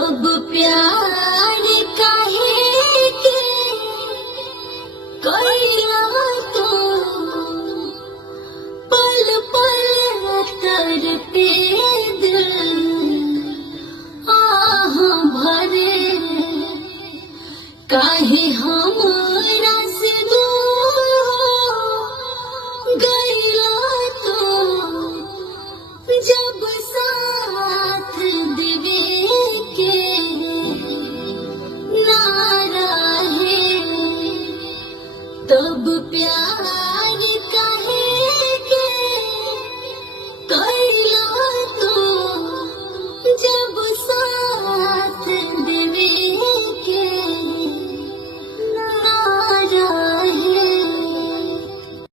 तब प्यार काहे के कइला तो पल पल तड़पे दिल आह भरे काहे हमरा से दूर गइला तो जब साथ देवे के ना रहे तब प्यार